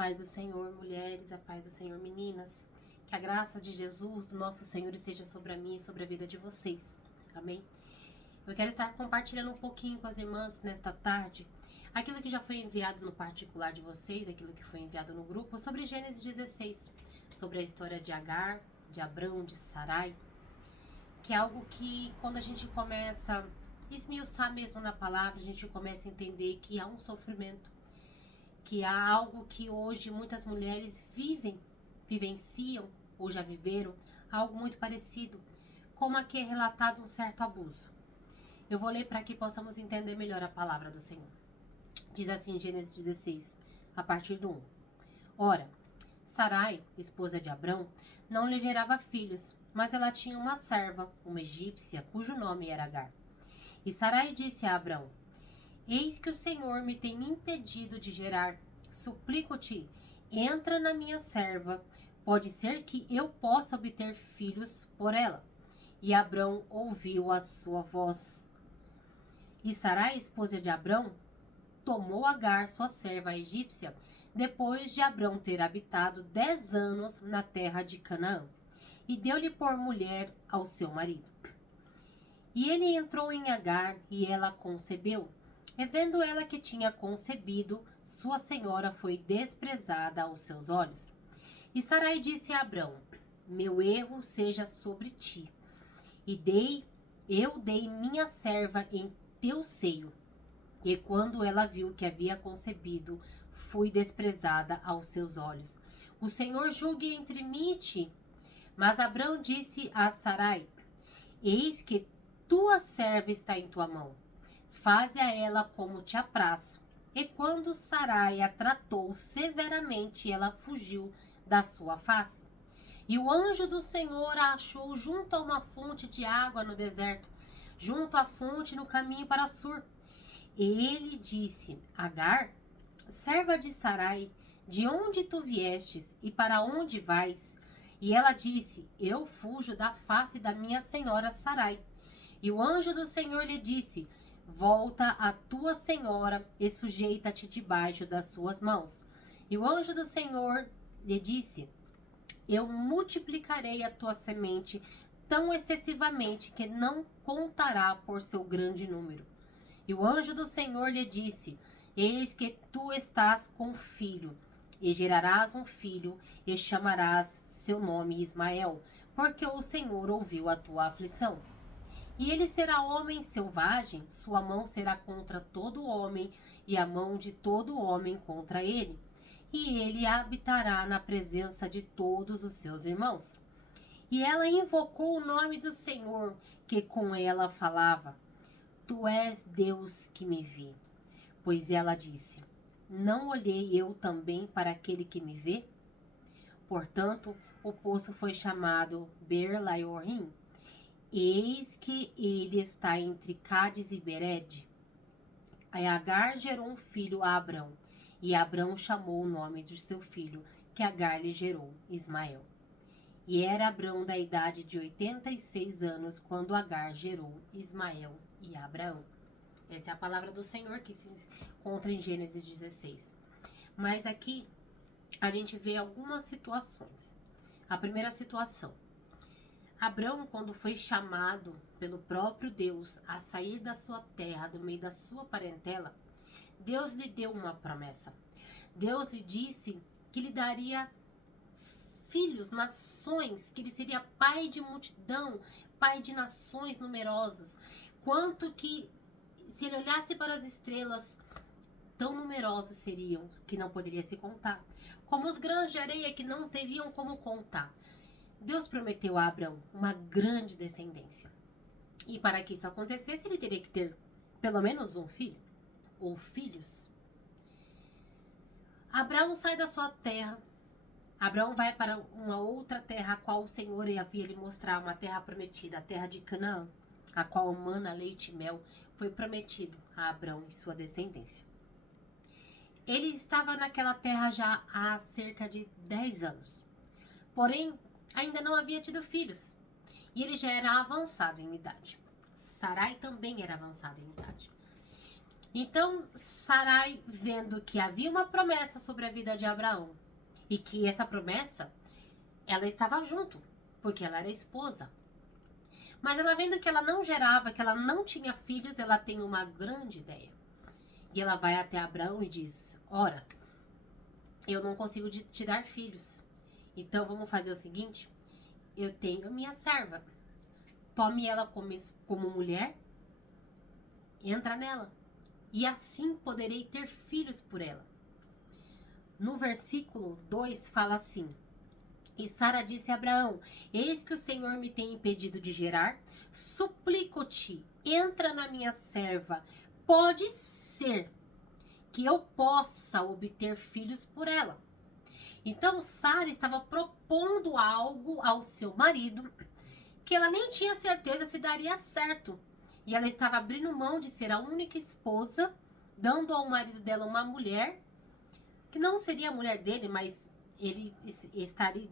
paz do Senhor, mulheres, a paz do Senhor, meninas. Que a graça de Jesus, do nosso Senhor, esteja sobre a minha e sobre a vida de vocês. Amém? Eu quero estar compartilhando um pouquinho com as irmãs nesta tarde aquilo que já foi enviado no particular de vocês, aquilo que foi enviado no grupo, sobre Gênesis 16, sobre a história de Agar, de Abrão, de Sarai, que é algo que quando a gente começa a esmiuçar mesmo na palavra, a gente começa a entender que há um sofrimento, que há algo que hoje muitas mulheres vivenciam ou já viveram, algo muito parecido, como aqui é relatado um certo abuso. Eu vou ler para que possamos entender melhor a palavra do Senhor. Diz assim em Gênesis 16, a partir do 1. Ora, Sarai, esposa de Abrão, não lhe gerava filhos, mas ela tinha uma serva, uma egípcia, cujo nome era Agar. E Sarai disse a Abrão: Eis que o Senhor me tem impedido de gerar. Suplico-te, entra na minha serva. Pode ser que eu possa obter filhos por ela. E Abrão ouviu a sua voz. E Sarai, esposa de Abrão, tomou Agar, sua serva egípcia, depois de Abrão ter habitado 10 anos na terra de Canaã, e deu-lhe por mulher ao seu marido. E ele entrou em Agar, e ela concebeu. E vendo ela que tinha concebido, sua senhora foi desprezada aos seus olhos. E Sarai disse a Abrão: Meu erro seja sobre ti, e eu dei minha serva em teu seio. E quando ela viu que havia concebido, fui desprezada aos seus olhos. O Senhor julgue entre mim e ti. Mas Abrão disse a Sarai: Eis que tua serva está em tua mão. Faze a ela como te apraz. E quando Sarai a tratou severamente, ela fugiu da sua face. E o anjo do Senhor a achou junto a uma fonte de água no deserto, junto à fonte no caminho para Sur. E ele disse: Agar, serva de Sarai, de onde tu viestes e para onde vais? E ela disse: Eu fujo da face da minha senhora Sarai. E o anjo do Senhor lhe disse: Volta a tua senhora e sujeita-te debaixo das suas mãos. E o anjo do Senhor lhe disse: Eu multiplicarei a tua semente tão excessivamente que não contará por seu grande número. E o anjo do Senhor lhe disse: Eis que tu estás com filho, e gerarás um filho, e chamarás seu nome Ismael, porque o Senhor ouviu a tua aflição. E ele será homem selvagem, sua mão será contra todo homem, e a mão de todo homem contra ele. E ele habitará na presença de todos os seus irmãos. E ela invocou o nome do Senhor, que com ela falava: Tu és Deus que me vê. Pois ela disse: Não olhei eu também para aquele que me vê? Portanto, o poço foi chamado Ber-Laiorim. Eis que ele está entre Cádiz e Bered. Aí Agar gerou um filho a Abrão, e Abrão chamou o nome de seu filho, que Agar lhe gerou, Ismael. E era Abrão da idade de 86 anos, quando Agar gerou Ismael e Abraão. Essa é a palavra do Senhor que se encontra em Gênesis 16. Mas aqui a gente vê algumas situações. A primeira situação: Abrão, quando foi chamado pelo próprio Deus a sair da sua terra, do meio da sua parentela, Deus lhe deu uma promessa. Deus lhe disse que lhe daria filhos, nações, que ele seria pai de multidão, pai de nações numerosas. Quanto que, se ele olhasse para as estrelas, tão numerosos seriam que não poderia se contar, como os grãos de areia que não teriam como contar. Deus prometeu a Abrão uma grande descendência. E para que isso acontecesse, ele teria que ter pelo menos um filho, ou filhos. Abraão sai da sua terra. Abraão vai para uma outra terra, a qual o Senhor havia lhe mostrar, uma terra prometida, a terra de Canaã, a qual mana, leite e mel, foi prometido a Abraão e sua descendência. Ele estava naquela terra já há cerca de 10 anos. Porém, ainda não havia tido filhos. E ele já era avançado em idade. Sarai também era avançada em idade. Então, Sarai, vendo que havia uma promessa sobre a vida de Abraão, e que essa promessa, ela estava junto, porque ela era esposa. Mas ela vendo que ela não gerava, que ela não tinha filhos, ela tem uma grande ideia. E ela vai até Abraão e diz: ora, eu não consigo te dar filhos. Então vamos fazer o seguinte: eu tenho a minha serva. Tome ela como mulher, entra nela. E assim poderei ter filhos por ela. No versículo 2 fala assim: e Sara disse a Abraão: eis que o Senhor me tem impedido de gerar, suplico-te, entra na minha serva, pode ser que eu possa obter filhos por ela. Então Sara estava propondo algo ao seu marido que ela nem tinha certeza se daria certo. E ela estava abrindo mão de ser a única esposa, dando ao marido dela uma mulher, que não seria a mulher dele, mas ele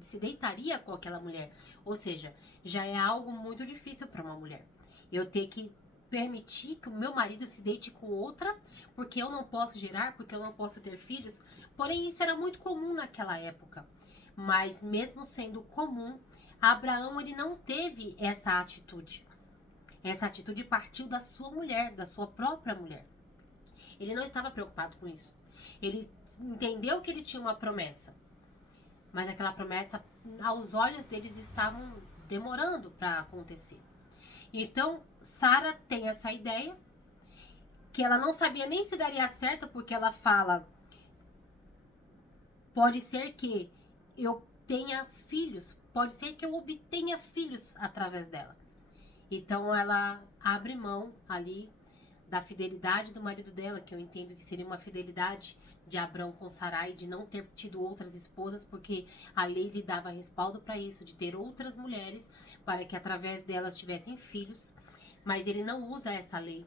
se deitaria com aquela mulher. Ou seja, já é algo muito difícil para uma mulher. Eu ter que permitir que o meu marido se deite com outra, porque eu não posso gerar, porque eu não posso ter filhos. Porém, isso era muito comum naquela época. Mas mesmo sendo comum, Abraão ele não teve essa atitude. Essa atitude partiu da sua mulher, da sua própria mulher. Ele não estava preocupado com isso. Ele entendeu que ele tinha uma promessa. Mas aquela promessa, aos olhos deles, estavam demorando para acontecer. Então, Sara tem essa ideia, que ela não sabia nem se daria certo, porque ela fala: pode ser que eu tenha filhos, pode ser que eu obtenha filhos através dela. Então, ela abre mão ali da fidelidade do marido dela, que eu entendo que seria uma fidelidade de Abrão com Sarai, de não ter tido outras esposas, porque a lei lhe dava respaldo para isso, de ter outras mulheres, para que através delas tivessem filhos. Mas ele não usa essa lei,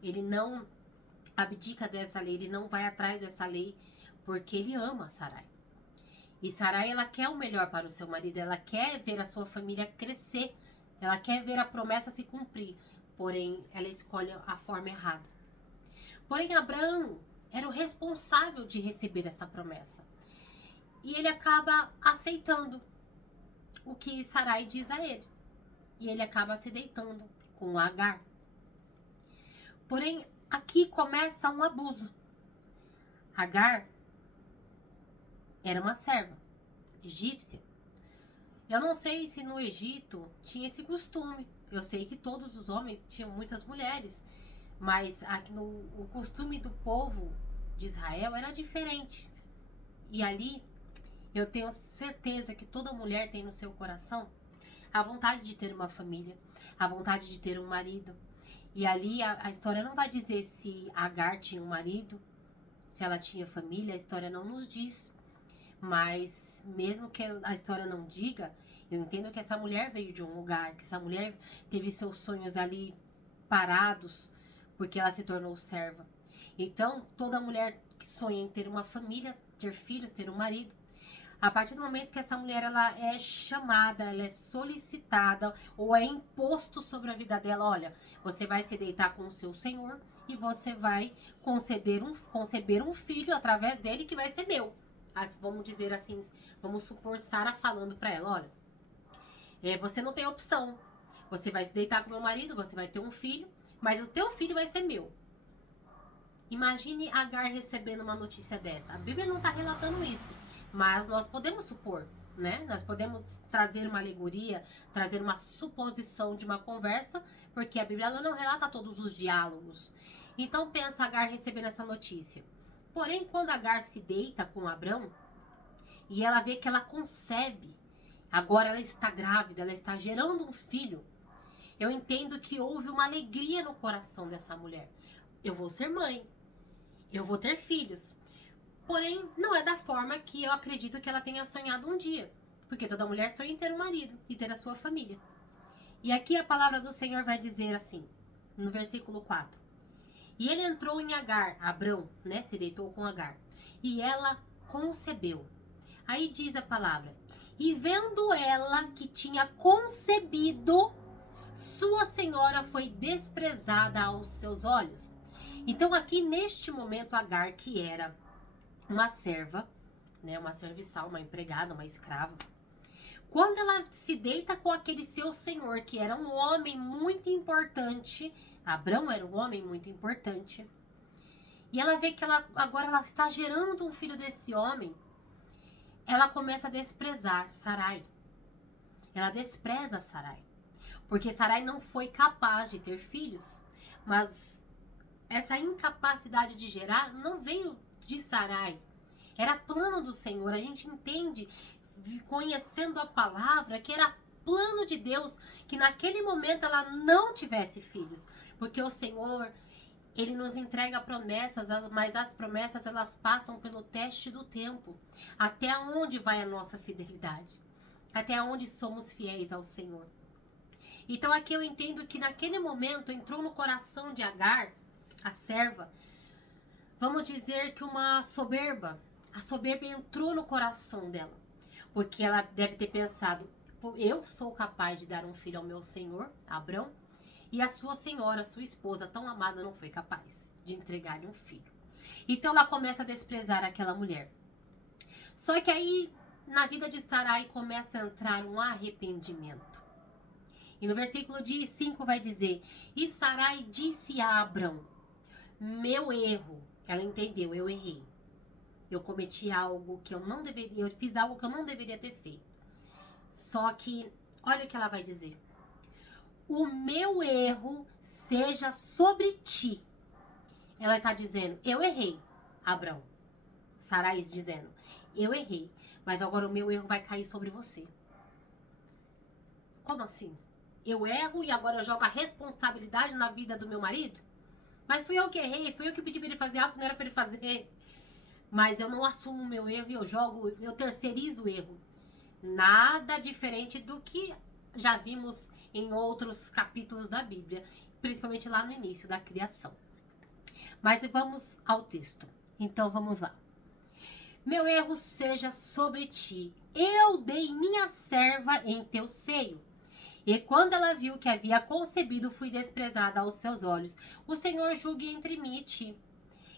ele não abdica dessa lei, ele não vai atrás dessa lei, porque ele ama Sarai. E Sarai, ela quer o melhor para o seu marido, ela quer ver a sua família crescer, ela quer ver a promessa se cumprir. Porém, ela escolhe a forma errada. Porém, Abraão era o responsável de receber essa promessa. E ele acaba aceitando o que Sarai diz a ele. E ele acaba se deitando com Agar. Porém, aqui começa um abuso. Agar era uma serva egípcia. Eu não sei se no Egito tinha esse costume. Eu sei que todos os homens tinham muitas mulheres, mas aqui o costume do povo de Israel era diferente. E ali, eu tenho certeza que toda mulher tem no seu coração a vontade de ter uma família, a vontade de ter um marido. E ali a história não vai dizer se Agar tinha um marido, se ela tinha família, a história não nos diz. Mas mesmo que a história não diga, eu entendo que essa mulher veio de um lugar, que essa mulher teve seus sonhos ali parados, porque ela se tornou serva. Então, toda mulher que sonha em ter uma família, ter filhos, ter um marido, a partir do momento que essa mulher ela é chamada, ela é solicitada ou é imposto sobre a vida dela: olha, você vai se deitar com o seu senhor e você vai conceber um filho através dele que vai ser meu. Vamos dizer assim, vamos supor Sara falando para ela: olha, você não tem opção, você vai se deitar com meu marido, você vai ter um filho, mas o teu filho vai ser meu. Imagine Agar recebendo uma notícia dessa. A Bíblia não está relatando isso, mas nós podemos supor, né? Nós podemos trazer uma alegoria, trazer uma suposição de uma conversa, porque a Bíblia ela não relata todos os diálogos. Então pensa Agar recebendo essa notícia. Porém, quando Agar se deita com Abrão e ela vê que ela concebe, agora ela está grávida, ela está gerando um filho, eu entendo que houve uma alegria no coração dessa mulher. Eu vou ser mãe, eu vou ter filhos. Porém, não é da forma que eu acredito que ela tenha sonhado um dia, porque toda mulher sonha em ter um marido e ter a sua família. E aqui a palavra do Senhor vai dizer assim, no versículo 4. E ele entrou em Agar, Abrão, né, se deitou com Agar, e ela concebeu. Aí diz a palavra: e vendo ela que tinha concebido, sua senhora foi desprezada aos seus olhos. Então aqui neste momento Agar, que era uma serva, né, uma serviçal, uma empregada, uma escrava, quando ela se deita com aquele seu senhor, que era um homem muito importante, Abrão era um homem muito importante, e ela vê que agora ela está gerando um filho desse homem, ela começa a desprezar Sarai. Ela despreza Sarai, porque Sarai não foi capaz de ter filhos, mas essa incapacidade de gerar não veio de Sarai, era plano do Senhor. A gente entende, conhecendo a palavra, que era plano de Deus, que naquele momento ela não tivesse filhos, porque o Senhor, Ele nos entrega promessas, mas as promessas elas passam pelo teste do tempo, até onde vai a nossa fidelidade, até onde somos fiéis ao Senhor. Então aqui eu entendo que naquele momento entrou no coração de Agar, a serva, vamos dizer que a soberba entrou no coração dela, porque ela deve ter pensado, eu sou capaz de dar um filho ao meu senhor, Abrão, e a sua senhora, sua esposa tão amada, não foi capaz de entregar-lhe um filho. Então ela começa a desprezar aquela mulher. Só que aí, na vida de Sarai, começa a entrar um arrependimento. E no versículo 5 vai dizer, e Sarai disse a Abrão, meu erro, ela entendeu, eu errei. Eu cometi algo que eu não deveria, eu fiz algo que eu não deveria ter feito. Só que, olha o que ela vai dizer. O meu erro seja sobre ti. Ela está dizendo, eu errei, Abrão. Sarai dizendo, eu errei, mas agora o meu erro vai cair sobre você. Como assim? Eu erro e agora eu jogo a responsabilidade na vida do meu marido? Mas fui eu que errei, fui eu que pedi para ele fazer algo que não era para ele fazer. Mas eu não assumo o meu erro e eu terceirizo o erro. Nada diferente do que já vimos em outros capítulos da Bíblia, principalmente lá no início da criação. Mas vamos ao texto. Então vamos lá. Meu erro seja sobre ti. Eu dei minha serva em teu seio. E quando ela viu que havia concebido, fui desprezada aos seus olhos. O Senhor julgue entre mim e ti.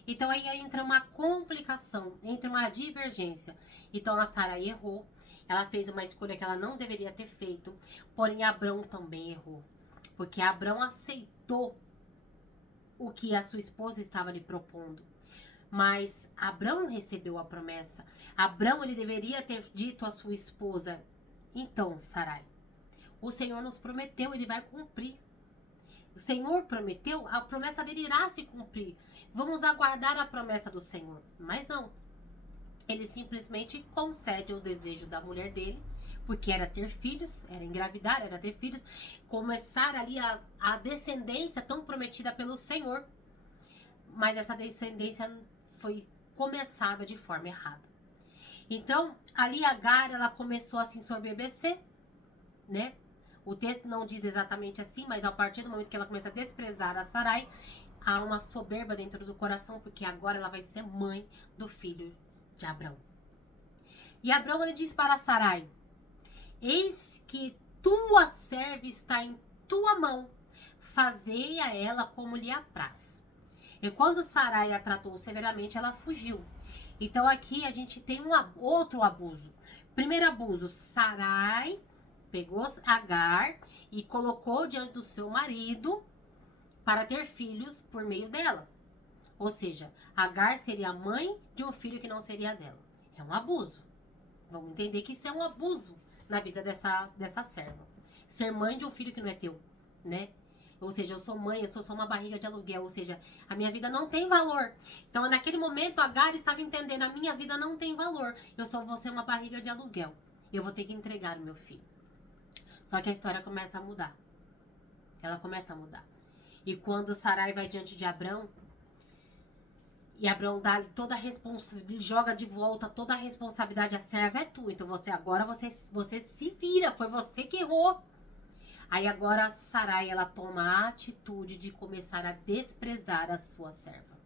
Então aí entra uma complicação, entra uma divergência. Então a Sarai errou, ela fez uma escolha que ela não deveria ter feito, porém Abrão também errou, porque Abrão aceitou o que a sua esposa estava lhe propondo. Mas Abrão recebeu a promessa. Abrão, ele deveria ter dito à sua esposa, então Sarai, o Senhor nos prometeu, ele vai cumprir. O Senhor prometeu, a promessa dele irá se cumprir. Vamos aguardar a promessa do Senhor. Mas não. Ele simplesmente concede o desejo da mulher dele, porque era ter filhos, era engravidar, era ter filhos, começar ali a descendência tão prometida pelo Senhor. Mas essa descendência foi começada de forma errada. Então, ali Agar, ela começou a se ensoberbecer, né? O texto não diz exatamente assim, mas a partir do momento que ela começa a desprezar a Sarai, há uma soberba dentro do coração, porque agora ela vai ser mãe do filho de Abrão. E Abrão, ele diz para Sarai, eis que tua serva está em tua mão, fazei a ela como lhe apraz. E quando Sarai a tratou severamente, ela fugiu. Então aqui a gente tem outro abuso. Primeiro abuso, Sarai pegou Agar e colocou diante do seu marido para ter filhos por meio dela. Ou seja, Agar seria a mãe de um filho que não seria dela. É um abuso. Vamos entender que isso é um abuso na vida dessa serva. Ser mãe de um filho que não é teu, né? Ou seja, eu sou mãe, eu sou só uma barriga de aluguel. Ou seja, a minha vida não tem valor. Então, naquele momento, Agar estava entendendo, a minha vida não tem valor. Eu só vou ser uma barriga de aluguel. Eu vou ter que entregar o meu filho. Só que a história começa a mudar. Ela começa a mudar. E quando Sarai vai diante de Abrão, e Abrão dá toda a responsabilidade, joga de volta toda a responsabilidade, a serva é tua. Então você se vira, foi você que errou. Aí agora Sarai, ela toma a atitude de começar a desprezar a sua serva.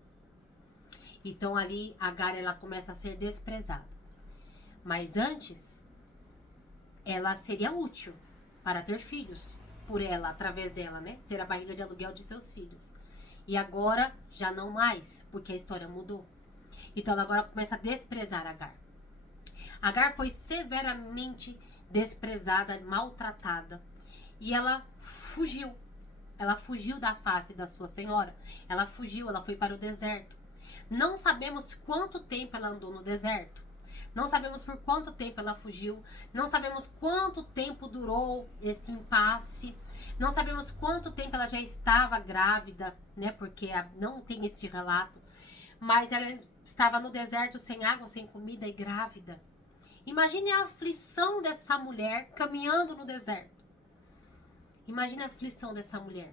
Então ali Agar, ela começa a ser desprezada. Mas antes, ela seria útil para ter filhos por ela, através dela, né? Ser a barriga de aluguel de seus filhos. E agora já não mais, porque a história mudou. Então ela agora começa a desprezar Agar. Agar foi severamente desprezada, maltratada. E ela fugiu. Ela fugiu da face da sua senhora. Ela fugiu, ela foi para o deserto. Não sabemos quanto tempo ela andou no deserto. Não sabemos por quanto tempo ela fugiu. Não sabemos quanto tempo durou esse impasse. Não sabemos quanto tempo ela já estava grávida, né? Porque não tem esse relato. Mas ela estava no deserto sem água, sem comida e grávida. Imagine a aflição dessa mulher caminhando no deserto. Imagine a aflição dessa mulher.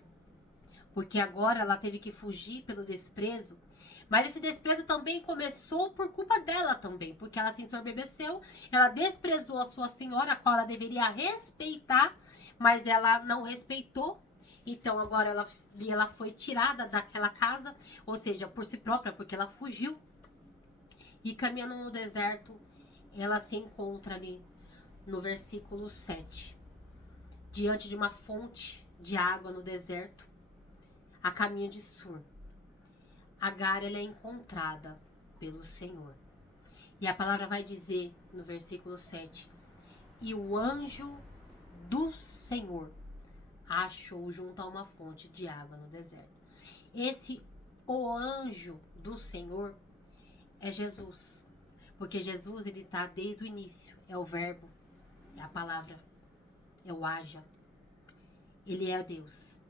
Porque agora ela teve que fugir pelo desprezo. Mas esse desprezo também começou por culpa dela também. Porque ela se ensoberbeceu, ela desprezou a sua senhora, a qual ela deveria respeitar, mas ela não respeitou. Então agora ela foi tirada daquela casa, ou seja, por si própria, porque ela fugiu. E caminhando no deserto, ela se encontra ali no versículo 7. Diante de uma fonte de água no deserto, a caminho de Sur. Agar, ela é encontrada pelo Senhor. E a palavra vai dizer no versículo 7: e o anjo do Senhor a achou junto a uma fonte de água no deserto. O anjo do Senhor é Jesus. Porque Jesus, ele está desde o início. É o verbo, é a palavra, é o haja. Ele é Deus.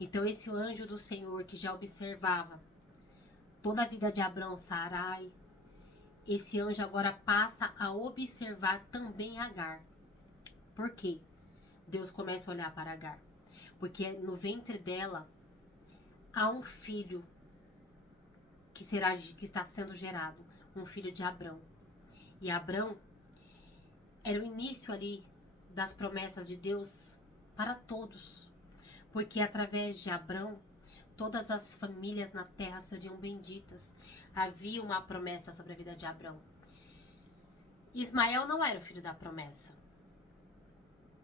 Então esse anjo do Senhor que já observava toda a vida de Abrão, Sarai, esse anjo agora passa a observar também Agar. Por quê? Deus começa a olhar para Agar. Porque no ventre dela há um filho que está sendo gerado, um filho de Abrão. E Abrão era o início ali das promessas de Deus para todos. Porque através de Abrão, todas as famílias na terra seriam benditas. Havia uma promessa sobre a vida de Abrão. Ismael não era o filho da promessa.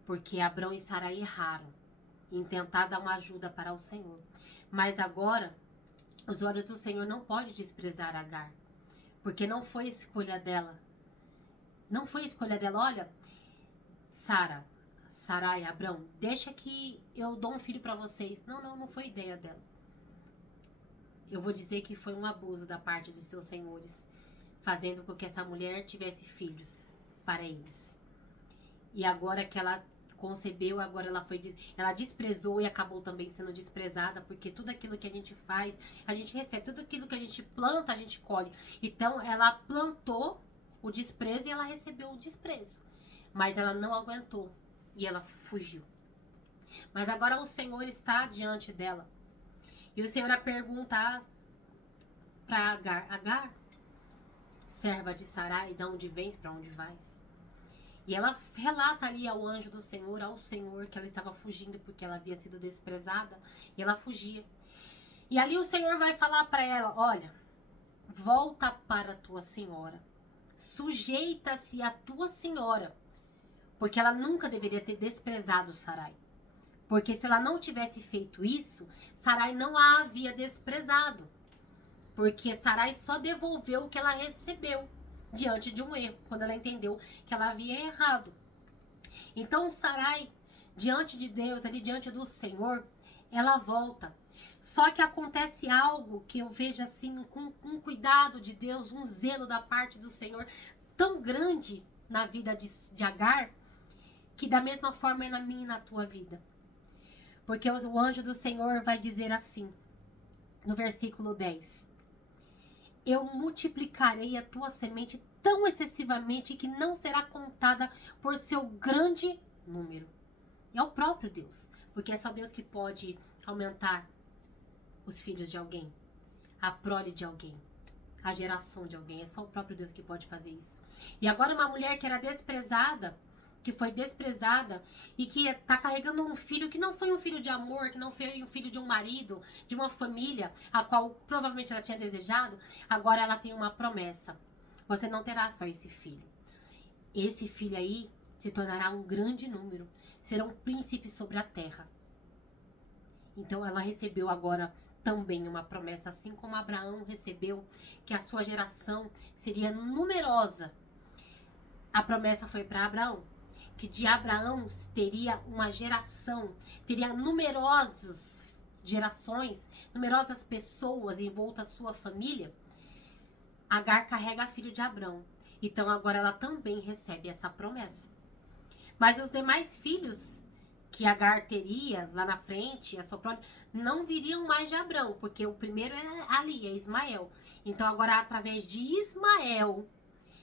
Porque Abrão e Sarai erraram em tentar dar uma ajuda para o Senhor. Mas agora, os olhos do Senhor não podem desprezar Agar. Porque não foi escolha dela. Não foi escolha dela. Olha, Sarai, Abrão, deixa que eu dou um filho para vocês. Não foi ideia dela. Eu vou dizer que foi um abuso da parte dos seus senhores, fazendo com que essa mulher tivesse filhos para eles. E agora que ela concebeu, agora ela desprezou e acabou também sendo desprezada, porque tudo aquilo que a gente faz, a gente recebe, tudo aquilo que a gente planta, a gente colhe. Então ela plantou o desprezo e ela recebeu o desprezo. Mas ela não aguentou e ela fugiu. Mas agora o Senhor está diante dela. E o Senhor a pergunta para Agar, serva de Sarai, de onde vens, para onde vais? E ela relata ali ao anjo do Senhor, ao Senhor, que ela estava fugindo porque ela havia sido desprezada. E ela fugia. E ali o Senhor vai falar para ela, olha, volta para a tua senhora. Sujeita-se à tua senhora. Porque ela nunca deveria ter desprezado Sarai. Porque se ela não tivesse feito isso, Sarai não a havia desprezado. Porque Sarai só devolveu o que ela recebeu diante de um erro, quando ela entendeu que ela havia errado. Então Sarai, diante de Deus, ali diante do Senhor, ela volta. Só que acontece algo que eu vejo assim, com um cuidado de Deus, um zelo da parte do Senhor tão grande na vida de Agar, que da mesma forma é na minha e na tua vida. Porque o anjo do Senhor vai dizer assim, no versículo 10. Eu multiplicarei a tua semente tão excessivamente que não será contada por seu grande número. É o próprio Deus. Porque é só Deus que pode aumentar os filhos de alguém, a prole de alguém, a geração de alguém. É só o próprio Deus que pode fazer isso. E agora uma mulher que era desprezada, que foi desprezada e que está carregando um filho que não foi um filho de amor, que não foi um filho de um marido, de uma família, a qual provavelmente ela tinha desejado, agora ela tem uma promessa. Você não terá só esse filho. Esse filho aí se tornará um grande número, será um príncipe sobre a terra. Então ela recebeu agora também uma promessa, assim como Abraão recebeu, que a sua geração seria numerosa. A promessa foi para Abraão, que de Abraão teria uma geração, teria numerosas gerações, numerosas pessoas envoltas à sua família. Agar carrega filho de Abraão, então agora ela também recebe essa promessa. Mas os demais filhos que Agar teria lá na frente, a sua prole, não viriam mais de Abraão, porque o primeiro é ali, é Ismael. Então agora através de Ismael,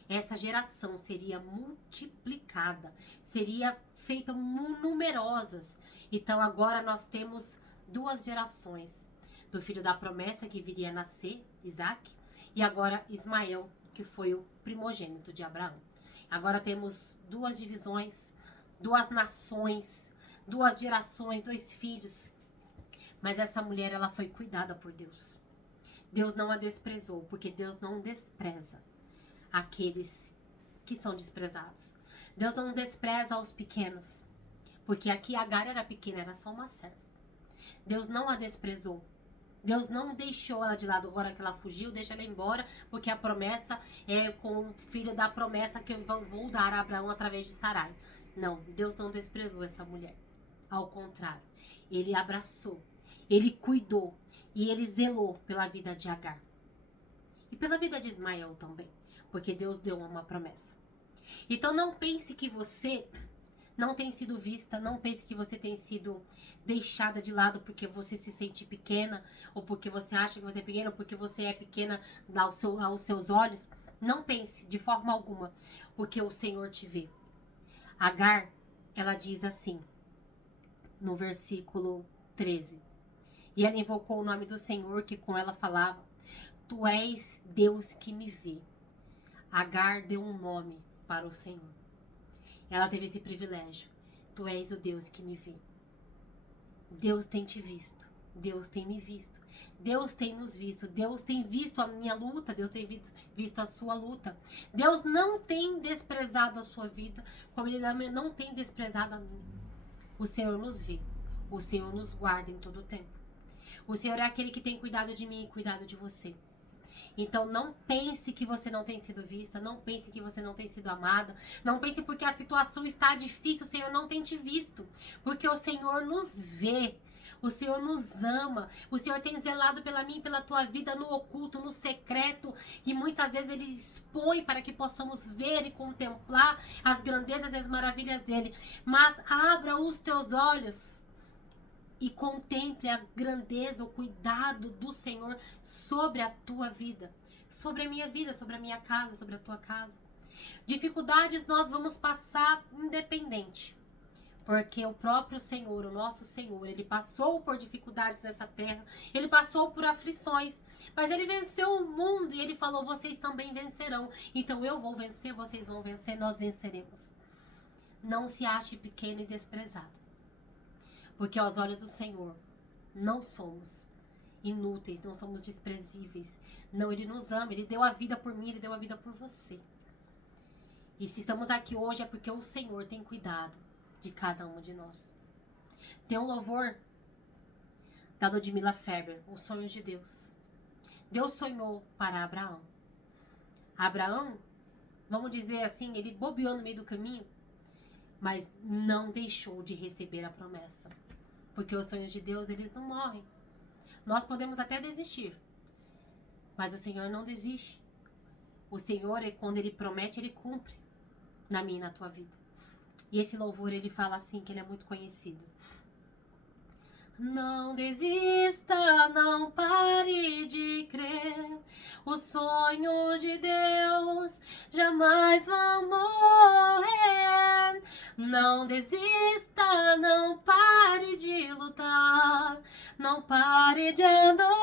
essa geração seria multiplicada, seria feita numerosas. Então agora nós temos duas gerações, do filho da promessa que viria a nascer, Isaac, e agora Ismael, que foi o primogênito de Abraão. Agora temos duas divisões, duas nações, duas gerações, dois filhos. Mas essa mulher, ela foi cuidada por Deus. Deus não a desprezou, porque Deus não despreza aqueles que são desprezados. Deus não despreza os pequenos, porque aqui Agar era pequena, era só uma serva. Deus não a desprezou. Deus não deixou ela de lado. Agora que ela fugiu, deixa ela embora, porque a promessa é com o filho da promessa que eu vou dar a Abraão através de Sarai. Não, Deus não desprezou essa mulher. Ao contrário, ele abraçou, ele cuidou e ele zelou pela vida de Agar. E pela vida de Ismael também, porque Deus deu uma promessa. Então não pense que você não tem sido vista, não pense que você tem sido deixada de lado porque você se sente pequena, ou porque você acha que você é pequena, ou porque você é pequena aos seus olhos. Não pense de forma alguma, porque o Senhor te vê. Agar, ela diz assim, no versículo 13. E ela invocou o nome do Senhor, que com ela falava: Tu és Deus que me vê. Agar deu um nome para o Senhor. Ela teve esse privilégio. Tu és o Deus que me vê. Deus tem te visto. Deus tem me visto. Deus tem nos visto. Deus tem visto a minha luta. Deus tem visto a sua luta. Deus não tem desprezado a sua vida, como Ele não tem desprezado a minha. O Senhor nos vê. O Senhor nos guarda em todo o tempo. O Senhor é aquele que tem cuidado de mim e cuidado de você. Então não pense que você não tem sido vista, não pense que você não tem sido amada, não pense porque a situação está difícil, o Senhor não tem te visto, porque o Senhor nos vê, o Senhor nos ama, o Senhor tem zelado pela mim e pela tua vida no oculto, no secreto, e muitas vezes Ele expõe para que possamos ver e contemplar as grandezas e as maravilhas dEle, mas abra os teus olhos e contemple a grandeza, o cuidado do Senhor sobre a tua vida, sobre a minha vida, sobre a minha casa, sobre a tua casa. Dificuldades nós vamos passar independente, porque o próprio Senhor, o nosso Senhor, Ele passou por dificuldades nessa terra, Ele passou por aflições, mas Ele venceu o mundo e Ele falou: vocês também vencerão. Então eu vou vencer, vocês vão vencer, nós venceremos. Não se ache pequeno e desprezado. Porque aos olhos do Senhor, não somos inúteis, não somos desprezíveis. Não, Ele nos ama, Ele deu a vida por mim, Ele deu a vida por você. E se estamos aqui hoje é porque o Senhor tem cuidado de cada uma de nós. Tem um louvor da Ludmila Ferber, Os Sonhos de Deus. Deus sonhou para Abraão. Abraão, vamos dizer assim, ele bobeou no meio do caminho, mas não deixou de receber a promessa. Porque os sonhos de Deus, eles não morrem. Nós podemos até desistir, mas o Senhor não desiste. O Senhor, quando Ele promete, Ele cumpre na minha e na tua vida. E esse louvor, ele fala assim, que ele é muito conhecido. Não desista, não pare de crer. Os sonhos de Deus jamais vão morrer. Não desista, não pare de lutar. Não pare de adorar.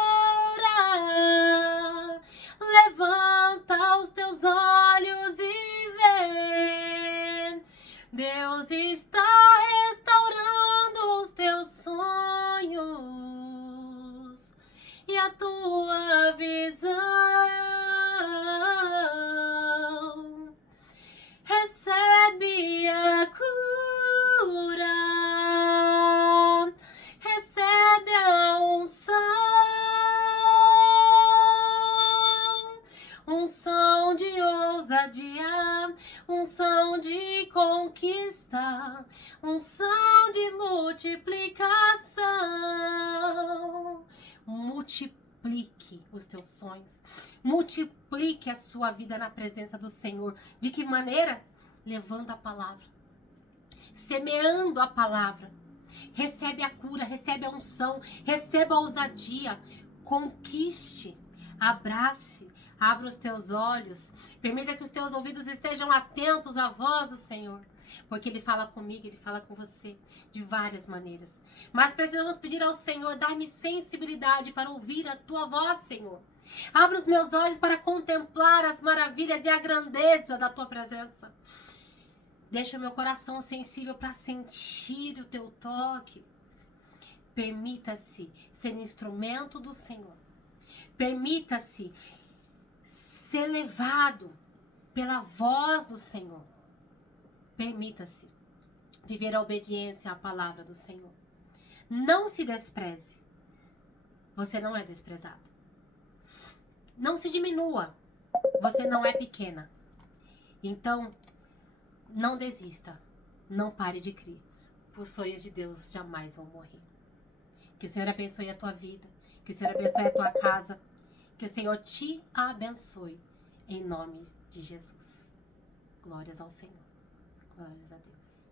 Levanta os teus olhos e vê. Deus está restaurando os teus sonhos e a tua visão. Recebe a cura, recebe a unção. ousadia, unção de conquista, unção de multiplicação. Multiplique os teus sonhos, multiplique a sua vida na presença do Senhor. De que maneira? Levando a palavra, semeando a palavra. Recebe a cura, recebe a unção, receba a ousadia, conquiste, abrace, abra os teus olhos, permita que os teus ouvidos estejam atentos à voz do Senhor, porque Ele fala comigo, Ele fala com você de várias maneiras. Mas precisamos pedir ao Senhor, dá-me sensibilidade para ouvir a tua voz, Senhor. Abra os meus olhos para contemplar as maravilhas e a grandeza da tua presença. Deixa o meu coração sensível para sentir o teu toque. Permita-se ser instrumento do Senhor. Permita-se ser levado pela voz do Senhor. Permita-se viver a obediência à palavra do Senhor. Não se despreze. Você não é desprezado. Não se diminua. Você não é pequena. Então, não desista, não pare de crer. Os sonhos de Deus jamais vão morrer. Que o Senhor abençoe a tua vida, que o Senhor abençoe a tua casa, que o Senhor te abençoe, em nome de Jesus. Glórias ao Senhor, glórias a Deus.